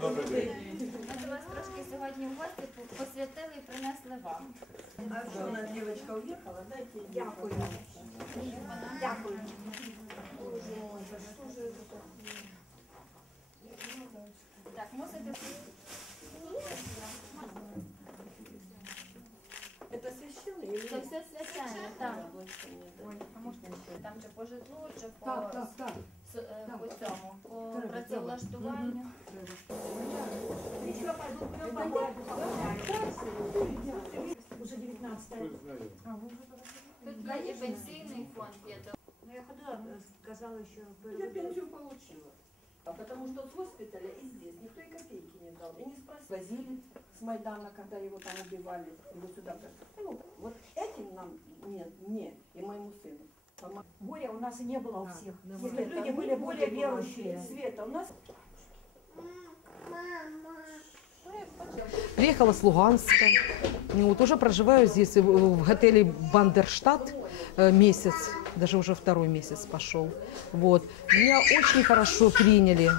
Добрий день. Ми вас трошки сьогодні в гості посвятили і принесли вам. А что, у нас девочка уехала? Дайте ей. Дякую. Дякую. Боже мой, за що ж це таке? Так, мусите Это священный це все свячене, так. там чи по житлу, чи по, Так, так, так. с- е, по цьому, по Треба, працевлаштуванню. Нічого, пойду прям погуляю, Уже 19 А, ви вже Тут є і пенсійний фонд є. то- Ну, я ходила, сказали, що Я переведуть. пенсию получила. А потому что с госпиталя и здесь никто и копейки не дал. И не спросили. Возили с Майдана, когда его там убивали, его сюда. Ну, вот этим нам, нет, мне и моему сыну. Горя у нас и не было у всех. Света, Если люди мы были более верующие. Света, у нас Приехала с Луганска. Ну, Вот, уже проживаю здесь, в готеле Бандерштадт э, месяц, даже уже второй месяц пошел. Вот. Меня очень хорошо приняли,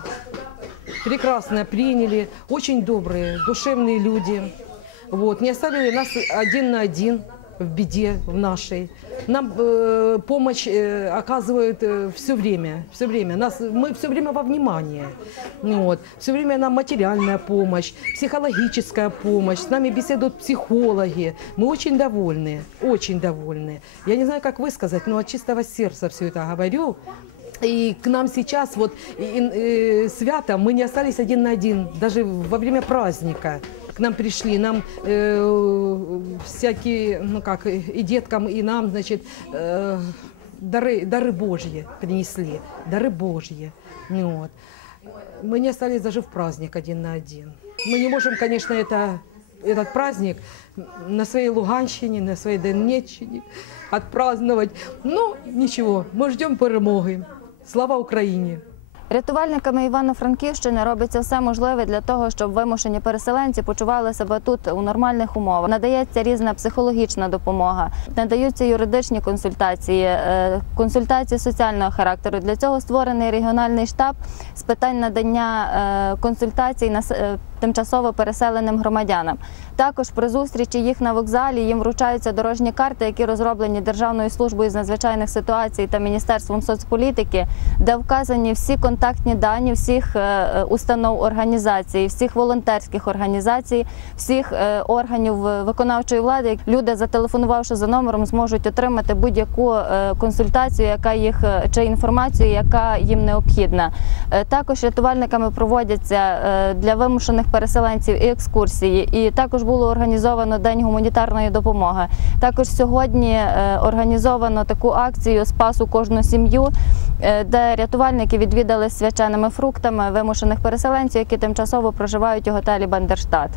прекрасно приняли, очень добрые, душевные люди. Вот. Не оставили нас один на один в беде в нашей. Нам э, помощь э, оказывают все время, все время. Нас, мы все время во внимании. Вот. Все время нам материальная помощь, психологическая помощь. С нами беседуют психологи. Мы очень довольны, очень довольны. Я не знаю, как высказать, но от чистого сердца все это говорю. И к нам сейчас вот и- и, э, свято мы не остались один на один, даже во время праздника. К нам пришли, нам э, всякие, ну как, и и деткам, и нам, значит, э, дары, дары Божьи принесли, дары Божьи. Ну Вот. Мы не остались даже в праздник один на один. Мы не можем, конечно, это, этот праздник на своей Луганщине, на своей Донеччине отпраздновать. Но ничего, мы ждем перемоги. Слава Україні! Рятувальниками Івано-Франківщини робиться все можливе для того, щоб вимушені переселенці почували себе тут у нормальних умовах. Надається різна психологічна допомога, надаються юридичні консультації, е, консультації соціального характеру. Для цього створений регіональний штаб з питань надання е, консультацій на е, тимчасово переселеним громадянам. Також при зустрічі їх на вокзалі їм вручаються дорожні карти, які розроблені Державною службою з надзвичайних ситуацій та Міністерством соцполітики, де вказані всі контактні дані всіх е, е, установ організацій, всіх волонтерських організацій, всіх е, органів виконавчої влади. Люди, зателефонувавши за номером, зможуть отримати будь-яку консультацію, яка їх чи інформацію, яка їм необхідна. Також рятувальниками проводяться для вимушених переселенців і екскурсії. І також було організовано день гуманітарної допомоги. Також сьогодні е, організовано таку акцію Спасу кожну сім'ю, е, де рятувальники відвідали свяченими фруктами вимушених переселенців, які тимчасово проживають у готелі Бандерштат.